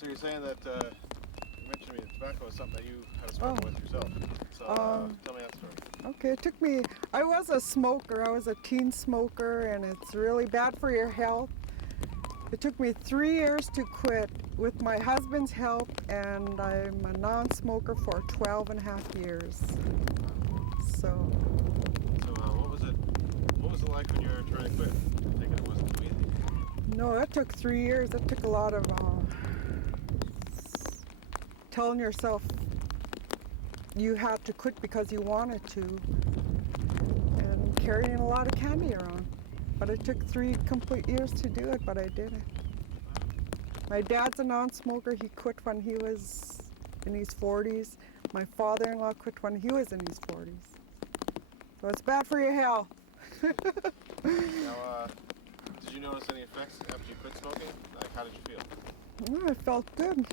So you're saying that you mentioned to me that tobacco is something that you had a struggle with yourself. So tell me that story. Okay, it took me, I was a smoker, I was a teen smoker, and it's really bad for your health. It took me 3 years to quit with my husband's help, and I'm a non-smoker for 12 and a half years. So what was it? What was it like when you were trying to quit? I think it wasn't too easy. no, that took 3 years. It took a lot of telling yourself you had to quit because you wanted to, and carrying a lot of candy around. But it took 3 complete years to do it, but I did it. My dad's a non-smoker. He quit when he was in his 40s. My father-in-law quit when he was in his 40s. So it's bad for your health. Now, did you notice any effects after you quit smoking? Like, how did you feel? I felt good.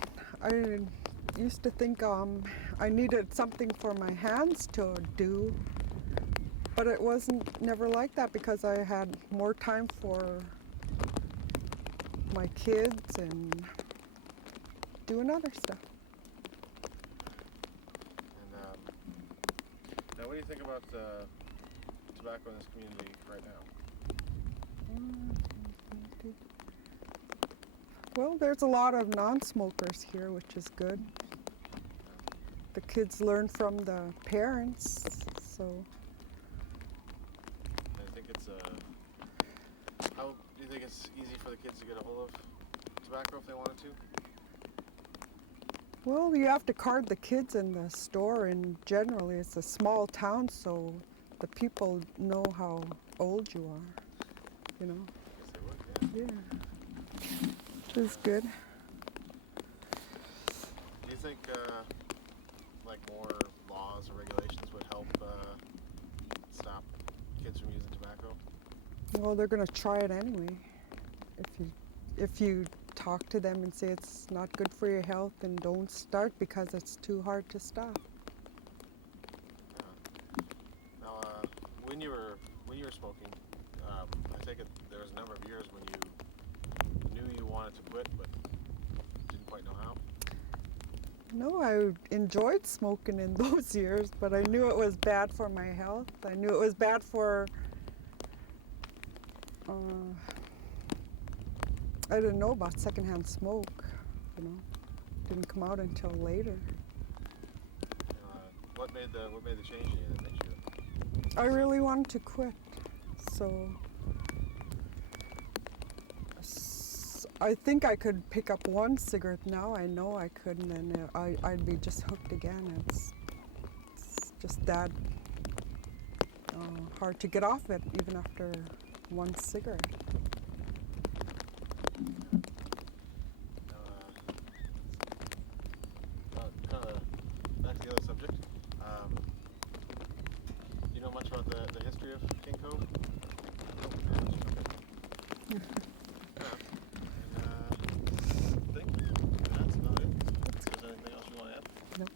I used to think I needed something for my hands to do, but it wasn't never like that because I had more time for my kids and doing other stuff. And now, what do you think about tobacco in this community right now? Well, there's a lot of non-smokers here, which is good. The kids learn from the parents, so. I think it's how do you think it's easy for the kids to get a hold of tobacco if they wanted to? Well, you have to card the kids in the store, and generally it's a small town, so the people know how old you are, you know. I guess they would, yeah. Yeah, which is good. Do you think like more laws or regulations would help stop kids from using tobacco? Well, they're going to try it anyway. If you talk to them and say it's not good for your health, then don't start because it's too hard to stop. Yeah. Now, when you were smoking, I take it there was a number of years when you knew you wanted to quit, but didn't quite know how. No, I enjoyed smoking in those years, but I knew it was bad for my health. I knew it was bad for, I didn't know about secondhand smoke, you know. Didn't come out until later. What made the change in you that made you? I really wanted to quit, so I think I could pick up one cigarette now. I know I couldn't, and I'd be just hooked again. It's just that hard to get off it, even after one cigarette. Kind of back to the other subject. You know much about the history of King Cove? I think that's about it. Is there anything else you want to add? Nope.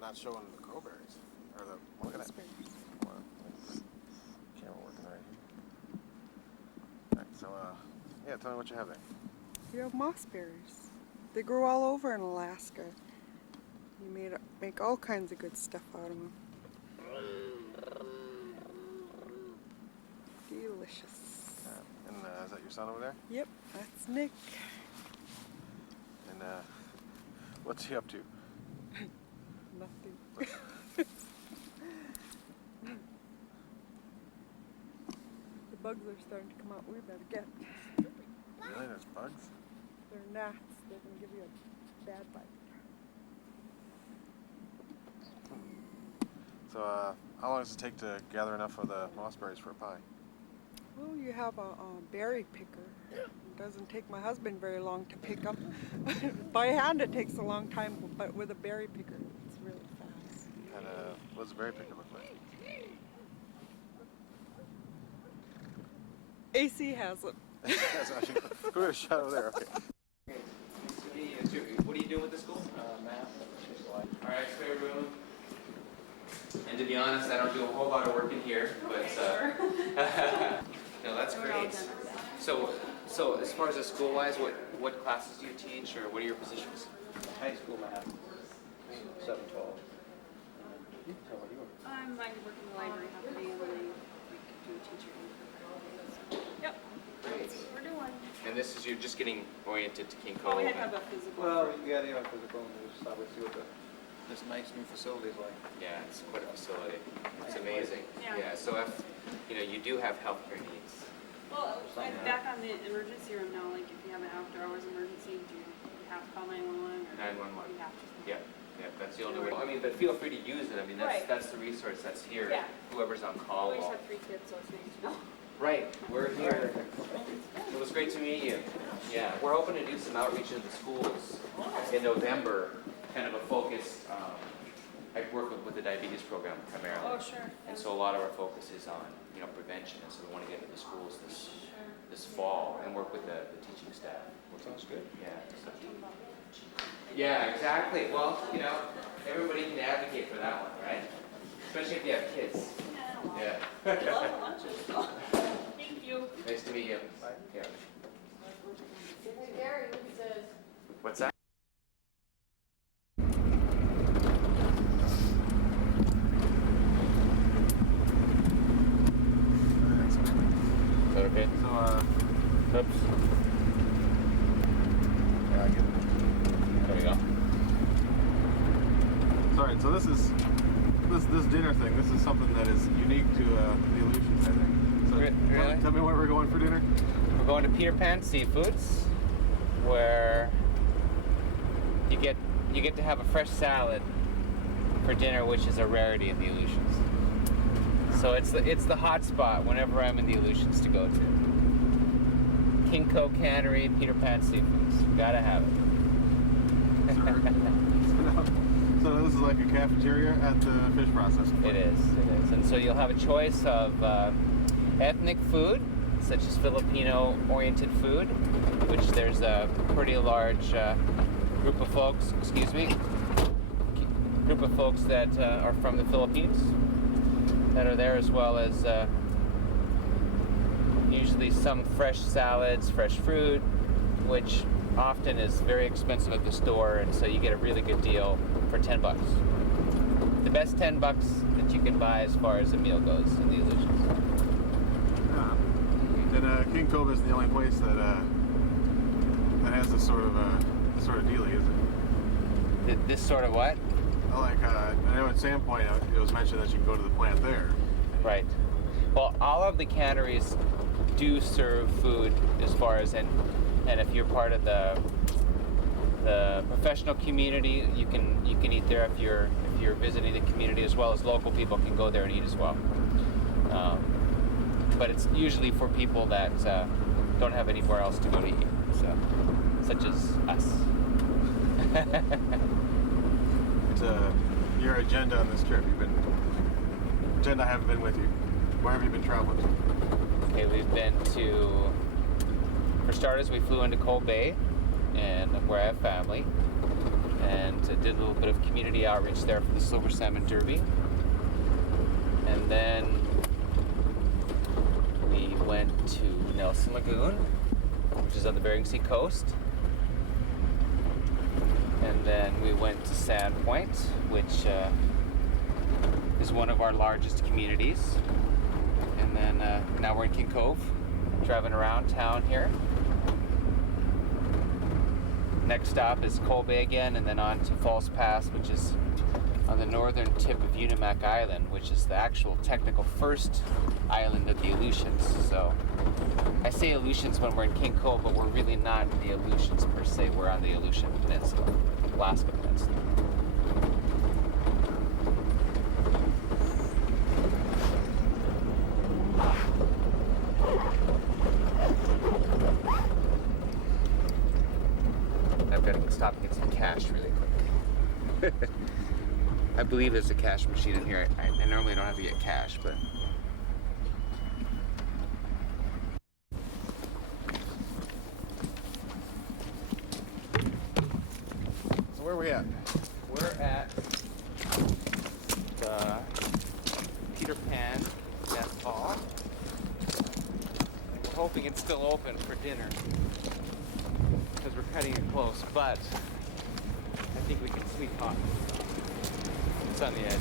Not showing the crowberries. Or the look at that. Camera working right here. Alright, so yeah, tell me what you have there. You have mossberries. They grow all over in Alaska. You make all kinds of good stuff out of them. Delicious. And is that your son over there? Yep, that's Nick. And what's he up to? Nothing. bugs are starting to come out. We better get. Really? There's bugs? They're gnats. They can give you a bad bite. So, how long does it take to gather enough of the mossberries for a pie? Well, you have a berry picker. It doesn't take my husband very long to pick them. By hand it takes a long time, but with a berry picker it's really fast. And what does a berry picker look like? AC has it. Go ahead, shot over there. Okay. What do you do with the school? Math. Alright, spare room. And to be honest, I don't do a whole lot of work in here, but no, that's great. So as far as the school-wise, what classes do you teach, or what are your positions? High school math, 712. I work in the library half a day and then I do a teacher. Yep. Great. That's what we're doing. And this is you're just getting oriented to King Oh, Cove. we had to have a physical. Well, you got to physical, and we just thought we'd see what this nice new facility is like. Yeah, it's quite a facility. It's amazing. Yeah. So if you do have healthcare needs. Well, I'm back on the emergency room now. Like if you have an after hours emergency, do you have to call 911 or 911. You have to. Yeah, that's the only way. I mean, but feel free to use it. I mean, Right. that's the resource that's here. Yeah. Whoever's on call. We just have 3 kids, so it's nice to know. Right, we're here. It was great to meet you. Yeah, we're hoping to do some outreach in the schools in November, kind of a focused, I work with the diabetes program primarily. Oh, sure. And so a lot of our focus is on, prevention, and so we want to get into the schools this fall and work with the teaching staff. Sounds good. Yeah. So. Yeah, exactly. Well, everybody can advocate for that one, right? Especially if you have kids. Yeah. I love the lunches. So. Thank you. Nice to meet you. Bye. Yeah. Gary, look at this. What's that? Is that okay? So, Oops. yeah, I get it. There we go. Sorry, so this dinner thing, this is something that is unique to the Aleutians, I think. So Really? tell me where we're going for dinner. We're going to Peter Pan Seafoods, where you get to have a fresh salad for dinner, which is a rarity in the Aleutians. So it's the hot spot whenever I'm in the Aleutians to go to. King Cove Cannery, Peter Pan Seafoods. Gotta have it. So this is like a cafeteria at the fish processing plant. It is. And so you'll have a choice of ethnic food, such as Filipino-oriented food, which there's a pretty large group of folks that are from the Philippines that are there, as well as usually some fresh salads, fresh fruit, which often is very expensive at the store, and so you get a really good deal for $10. The best $10 that you can buy as far as a meal goes in the Aleutians. Yeah. And King Cove is the only place that has this sort of dealie, is it? This sort of what? Like I know at Sandpoint it was mentioned that you can go to the plant there. Right. Well, all of the canneries do serve food as far as and if you're part of the professional community, you can eat there. If you're visiting the community, as well as local people can go there and eat as well. But it's usually for people that don't have anywhere else to go to eat, so such as us. It's your agenda on this trip. I haven't been with you. Where have you been traveling to? Okay, we've been to, for starters, we flew into Cold Bay, and where I have family, and did a little bit of community outreach there for the Silver Salmon Derby. And then we went to Nelson Lagoon, which is on the Bering Sea coast. And then we went to Sandpoint, which is one of our largest communities. And then now we're in King Cove, driving around town here. Next stop is Cold Bay again, and then on to Falls Pass, which is on the northern tip of Unimak Island, which is the actual technical first island of the Aleutians. So I say Aleutians when we're in King Cove, but we're really not in the Aleutians per se. We're on the Aleutian Peninsula, Alaska Peninsula. I've got to stop and get some cash really quick. I believe there's a cash machine in here. I normally don't have to get cash, but... So where are we at? We're at the Peter Pan Nest Hall. And we're hoping it's still open for dinner because we're cutting it close, but I think we can sweet hot. It's on the edge.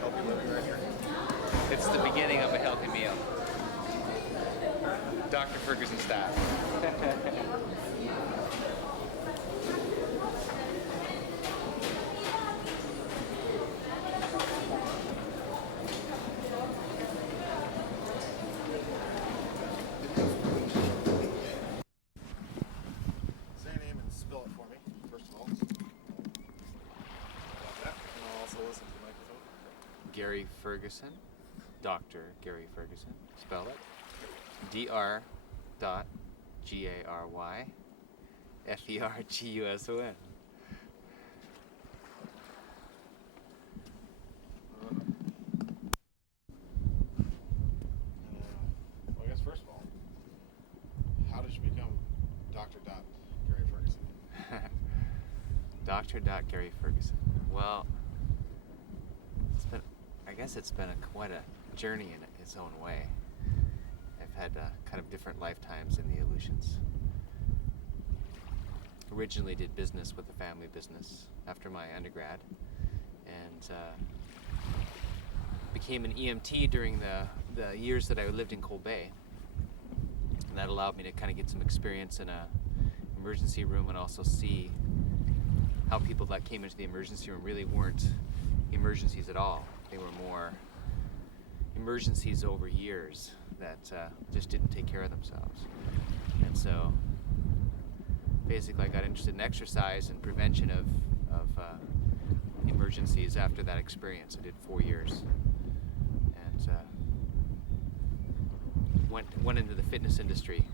Healthy living right here. It's the beginning of a healthy meal. Dr. Ferguson style. Say your name and spell it for me, first of all. Got that. And I'll also listen to the microphone. Gary Ferguson, Dr. Gary Ferguson, spell it. Dr.Gary-Ferguson. Well, I guess first of all, how did you become Dr. Gary Ferguson? Dr. Gary Ferguson. Well, I guess it's been quite a journey in its own way. I've had kind of different lifetimes in the Aleutians. Originally did business with a family business after my undergrad, and became an EMT during the years that I lived in Cold Bay. And that allowed me to kind of get some experience in a emergency room and also see how people that came into the emergency room really weren't emergencies at all. They were more emergencies over years that just didn't take care of themselves. And so basically I got interested in exercise and prevention of emergencies after that experience. I did 4 years and went into the fitness industry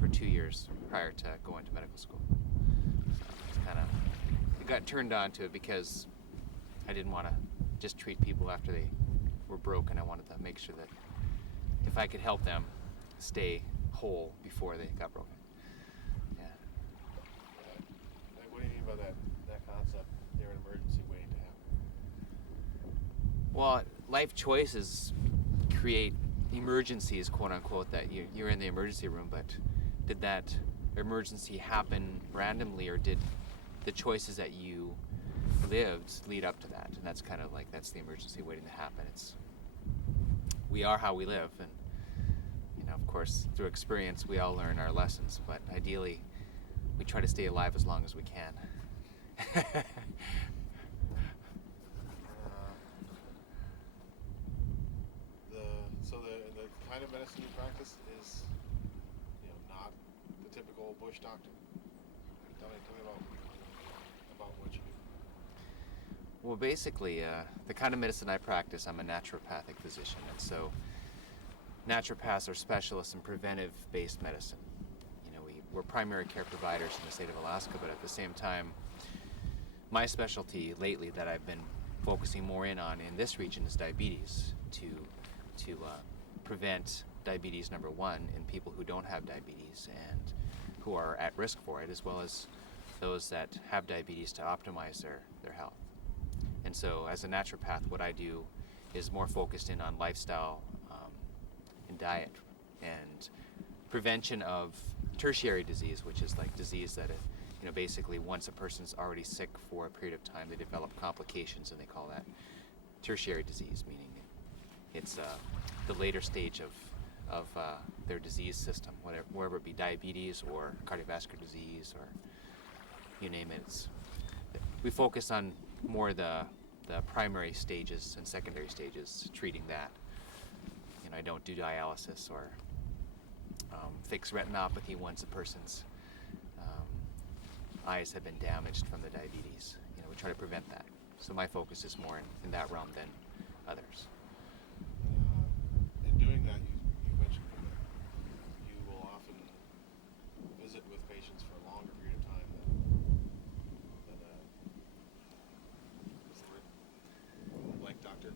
for 2 years prior to going to medical school. So it's kind of, I got turned on to it because I didn't want to just treat people after they were broken. I wanted to make sure that if I could help them stay whole before they got broken. Yeah. Like, what do you mean by that concept? They're an emergency waiting to happen. Well, life choices create emergencies, quote unquote, that you're in the emergency room, but did that emergency happen randomly, or did the choices that you lived lead up to that? And that's kind of like, that's the emergency waiting to happen. We are how we live, and of course through experience we all learn our lessons, but ideally we try to stay alive as long as we can. The kind of medicine you practice is, not the typical bush doctor. Tell me about what you do. Well, basically, the kind of medicine I practice, I'm a naturopathic physician, and so naturopaths are specialists in preventive-based medicine. You know, we're primary care providers in the state of Alaska, but at the same time, my specialty lately that I've been focusing more in on in this region is diabetes, to prevent diabetes number one in people who don't have diabetes and who are at risk for it, as well as those that have diabetes to optimize their health. And so as a naturopath, what I do is more focused in on lifestyle and diet and prevention of tertiary disease, which is like disease that, you know, basically once a person's already sick for a period of time, they develop complications, and they call that tertiary disease, meaning it's the later stage of their disease system, wherever it be diabetes or cardiovascular disease or you name it. We focus on more the primary stages and secondary stages, treating that. You know, I don't do dialysis or fix retinopathy once a person's eyes have been damaged from the diabetes. You know, we try to prevent that. So my focus is more in that realm than others. In doing that, you mentioned that you will often visit with patients for a longer period of time than what's the word? Like doctor?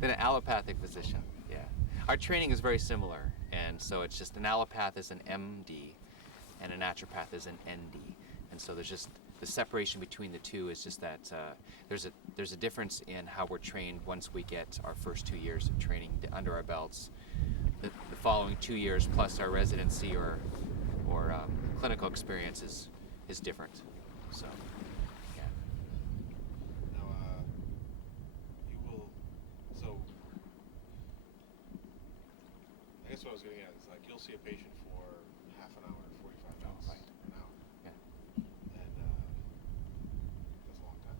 Than an allopathic physician, yeah. Our training is very similar, and so it's just an allopath is an MD and a naturopath is an ND. And so there's just the separation between the two is just that there's a difference in how we're trained once we get our first 2 years of training under our belts. The following 2 years plus our residency or clinical experience is different. So, yeah. Now, so I guess what I was getting at is like you'll see a patient for half an hour, 45 minutes, right. an hour. Yeah. And that's a long time.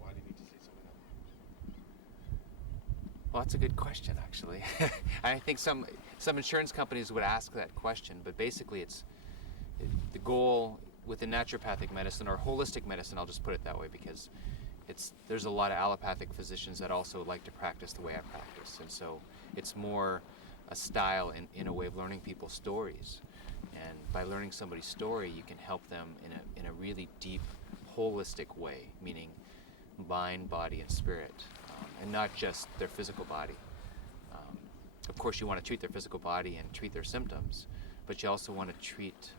Why do you need to see somebody that long? Well, that's a good question, actually. I think some insurance companies would ask that question, but basically the goal within naturopathic medicine or holistic medicine, I'll just put it that way, because there's a lot of allopathic physicians that also like to practice the way I practice, and so it's more a style in a way of learning people's stories. And by learning somebody's story, you can help them in a really deep, holistic way, meaning mind, body, and spirit, and not just their physical body. Of course, you want to treat their physical body and treat their symptoms, but you also want to treat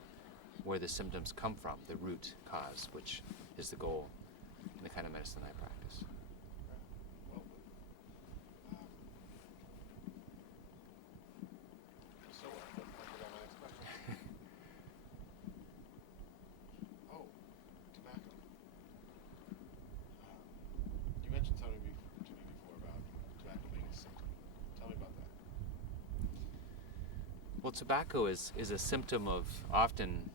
where the symptoms come from, the root cause, which is the goal in the kind of medicine I practice. Well, so I forgot my next question. Oh, tobacco. You mentioned something to me before about tobacco being a symptom. Tell me about that. Well, tobacco is a symptom of often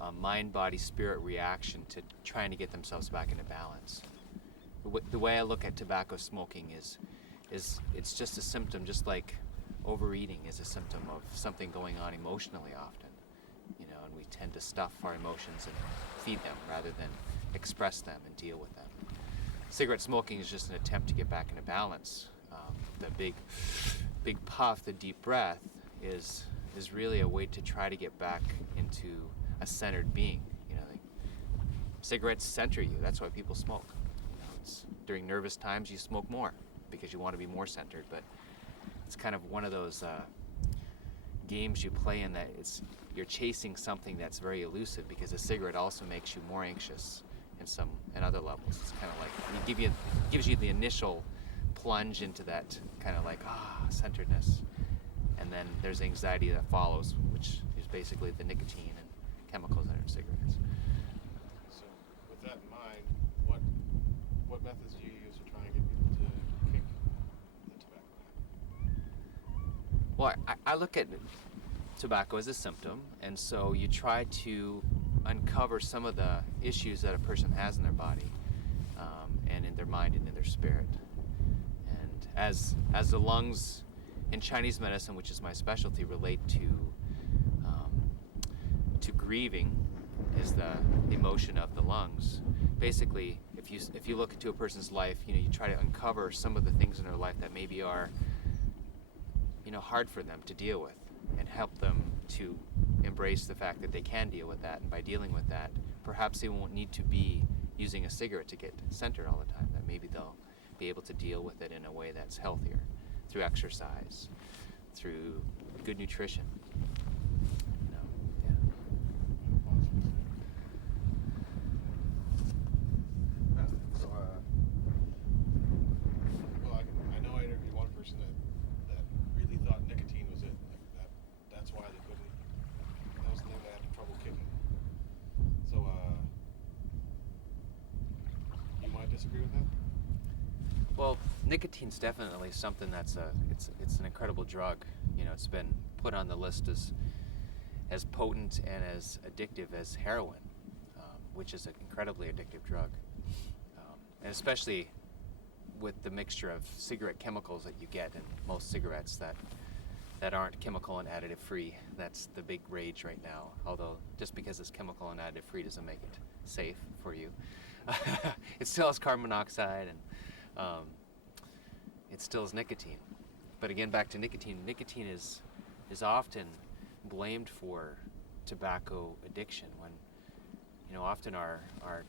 a mind, body, spirit reaction to trying to get themselves back into balance. The way I look at tobacco smoking is it's just a symptom, just like overeating is a symptom of something going on emotionally often. You know, and we tend to stuff our emotions and feed them rather than express them and deal with them. Cigarette smoking is just an attempt to get back into balance. The big puff, the deep breath, is really a way to try to get back into a centered being. You know, like, cigarettes center you. That's why people smoke. You know, it's during nervous times you smoke more because you want to be more centered. But it's kind of one of those games you play in that you're chasing something that's very elusive, because a cigarette also makes you more anxious in other levels. It's kind of like it gives you the initial plunge into that kind of like centeredness. And then there's anxiety that follows, which is basically the nicotine and chemicals that are in cigarettes. So, with that in mind, what methods do you use to try and get people to kick the tobacco habit? Well, I look at tobacco as a symptom, and so you try to uncover some of the issues that a person has in their body, and in their mind and in their spirit. And as the lungs in Chinese medicine, which is my specialty, relate to grieving, is the emotion of the lungs. Basically, if you look into a person's life, you try to uncover some of the things in their life that maybe are, hard for them to deal with, and help them to embrace the fact that they can deal with that. And by dealing with that, perhaps they won't need to be using a cigarette to get centered all the time. That maybe they'll be able to deal with it in a way that's healthier, through exercise, through good nutrition. So, I know I interviewed one person that really thought nicotine was it. Like that's why they couldn't. That was the thing they had trouble kicking. So, you might disagree with that? Well, nicotine's definitely something that's it's an incredible drug. It's been put on the list as potent and as addictive as heroin, which is an incredibly addictive drug, and especially with the mixture of cigarette chemicals that you get in most cigarettes that aren't chemical and additive free. That's the big rage right now. Although just because it's chemical and additive free doesn't make it safe for you. It still has carbon monoxide and it still has nicotine. But again, back to nicotine. Nicotine is often blamed for tobacco addiction when, often our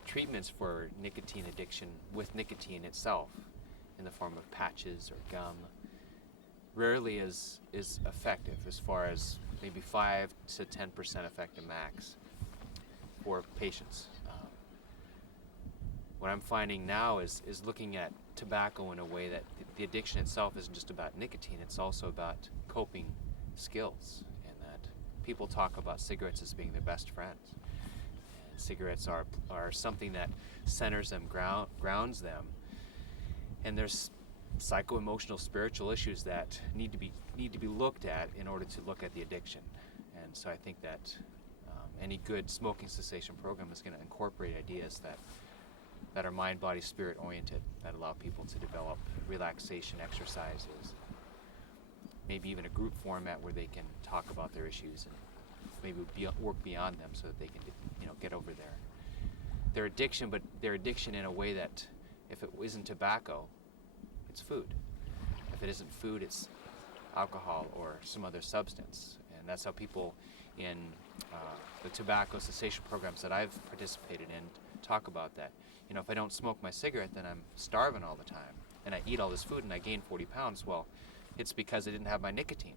treatments for nicotine addiction with nicotine itself in the form of patches or gum rarely is effective, as far as maybe 5 to 10% effective max for patients. What I'm finding now is looking at tobacco in a way that the addiction itself isn't just about nicotine, it's also about coping skills, and that people talk about cigarettes as being their best friends. And cigarettes are something that centers them, grounds them, and there's psycho-emotional, spiritual issues that need to be looked at in order to look at the addiction. And so I think that any good smoking cessation program is going to incorporate ideas that are mind, body, spirit oriented, that allow people to develop relaxation exercises, maybe even a group format where they can talk about their issues and maybe work beyond them so that they can get over their addiction, but their addiction in a way that if it isn't tobacco, it's food. If it isn't food, it's alcohol or some other substance. And that's how people in the tobacco cessation programs that I've participated in talk about that. If I don't smoke my cigarette, then I'm starving all the time, and I eat all this food and I gain 40 pounds. Well, it's because I didn't have my nicotine.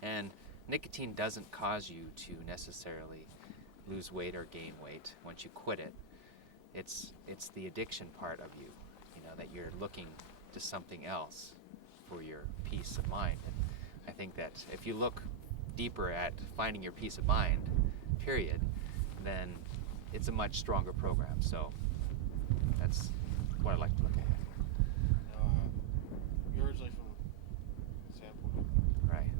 And nicotine doesn't cause you to necessarily lose weight or gain weight once you quit it. It's the addiction part of you, that you're looking to something else for your peace of mind. And I think that if you look deeper at finding your peace of mind, period, then it's a much stronger program. So that's what I like to look at. You're originally from Sandpoint. Right.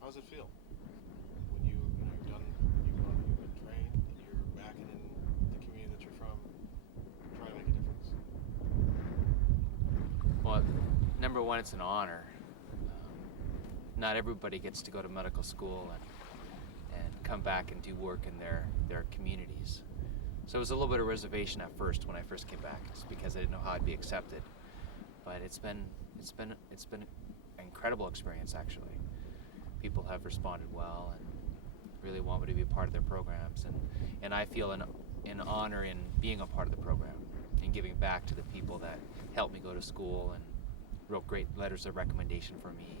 How does it feel when you're done, you've been trained, and you're back in the community that you're from, trying to make a difference? Well, number one, it's an honor. Not everybody gets to go to medical school and come back and do work in their communities. So it was a little bit of reservation at first when I first came back, just because I didn't know how I'd be accepted. But it's been an incredible experience, actually. People have responded well and really want me to be a part of their programs, and I feel an honor in being a part of the program and giving back to the people that helped me go to school and wrote great letters of recommendation for me.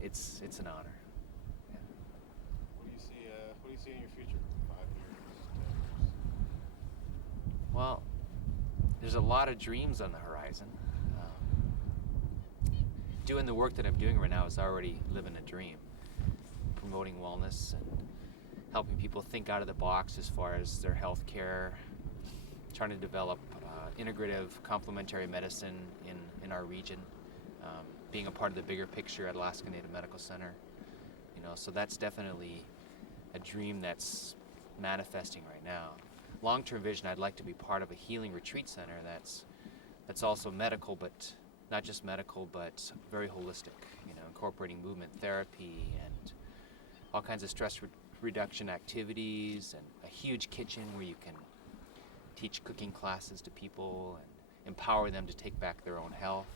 It's an honor. Yeah. What do you see in your future? 5 years, 10 years? Well, there's a lot of dreams on the horizon. Doing the work that I'm doing right now is already living a dream. Promoting wellness and helping people think out of the box as far as their health care. Trying to develop integrative complementary medicine in our region. Being a part of the bigger picture at Alaska Native Medical Center. So that's definitely a dream that's manifesting right now. Long-term vision, I'd like to be part of a healing retreat center that's also medical, but not just medical, but very holistic, incorporating movement therapy and all kinds of stress reduction activities, and a huge kitchen where you can teach cooking classes to people and empower them to take back their own health.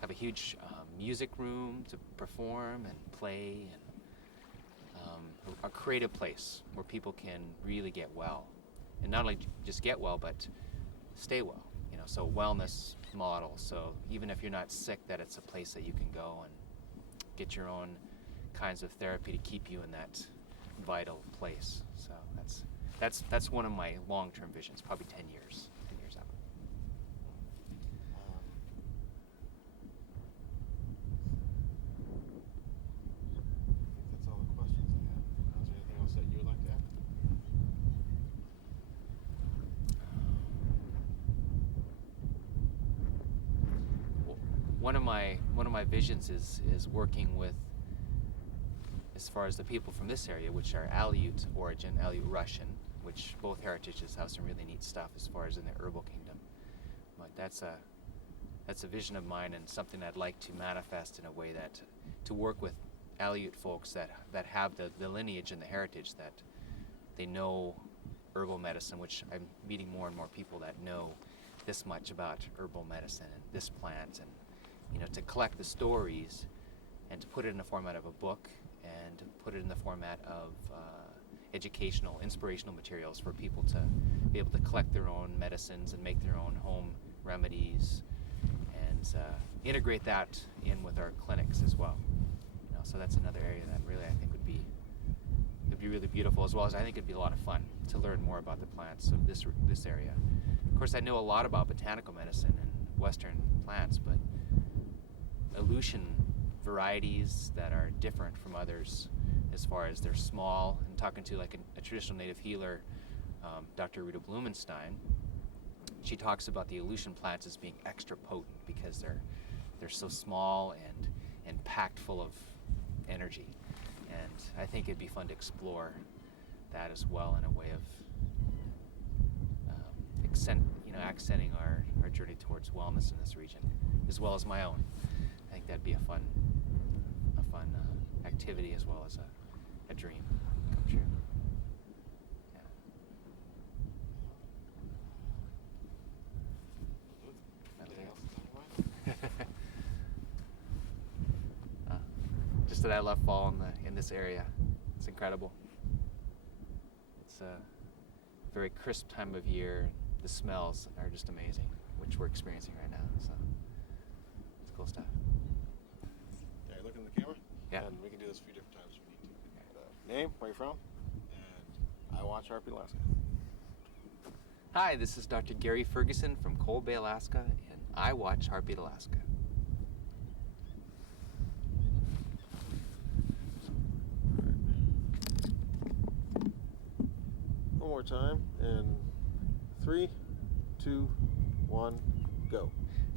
Have a huge music room to perform and play, and a creative place where people can really get well, and not only just get well, but stay well. So wellness model. So even if you're not sick, that it's a place that you can go and get your own kinds of therapy to keep you in that vital place. So that's one of my long-term visions, probably 10 years out. I think that's all the questions I have. Is there anything else that you would like to add? One of my visions is working with, as far as the people from this area, which are Aleut origin, Aleut Russian, which both heritages have some really neat stuff as far as in the herbal kingdom. But that's a vision of mine, and something I'd like to manifest in a way that to work with Aleut folks that have the lineage and the heritage, that they know herbal medicine, which I'm meeting more and more people that know this much about herbal medicine and this plant, and to collect the stories and to put it in the format of a book, and to put it in the format of educational, inspirational materials for people to be able to collect their own medicines and make their own home remedies, and integrate that in with our clinics as well. So that's another area that really I think would be really beautiful, as well as I think it'd be a lot of fun to learn more about the plants of this area. Of course, I know a lot about botanical medicine and Western plants, but Aleutian varieties that are different from others, as far as they're small. And talking to like a traditional native healer, Dr. Rita Blumenstein, she talks about the Aleutian plants as being extra potent because they're so small and packed full of energy. And I think it'd be fun to explore that as well, in a way of accenting our journey towards wellness in this region, as well as my own. I think that'd be a fun activity, as well as a dream come true. Anything else that's on your mind? Just that I love fall in this area. It's incredible. It's a very crisp time of year. The smells are just amazing, which we're experiencing right now. So it's cool stuff. Yeah, you look in the camera? Yeah. And we can do this a few different times if we need to. Name, where you from? And I watch Harpy, Alaska. Hi, this is Dr. Gary Ferguson from Cold Bay, Alaska, and I watch Heartbeat Alaska. One more time, and 3, 2, 1, go.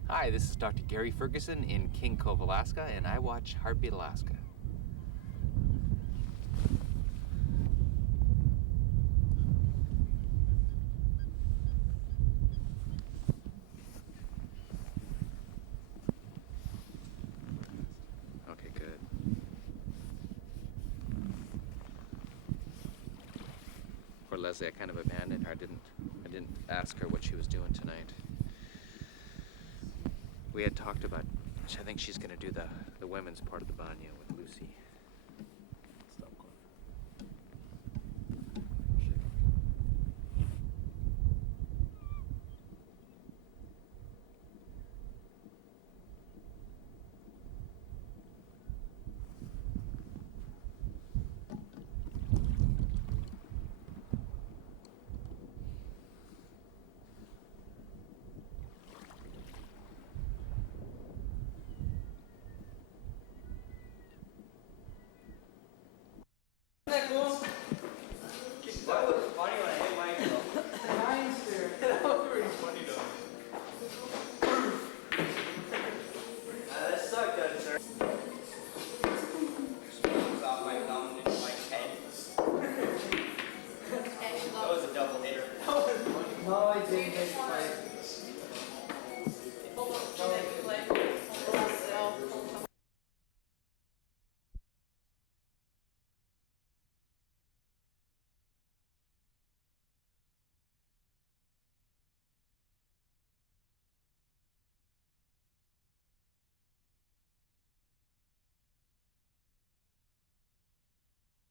Hi, this is Dr. Gary Ferguson in King Cove, Alaska, and I watch Heartbeat Alaska. Okay, good. Poor Leslie, I kind of abandoned her. I didn't ask her what she was doing tonight. We had talked about, I think she's going to do the women's part of the banyo with Lucy.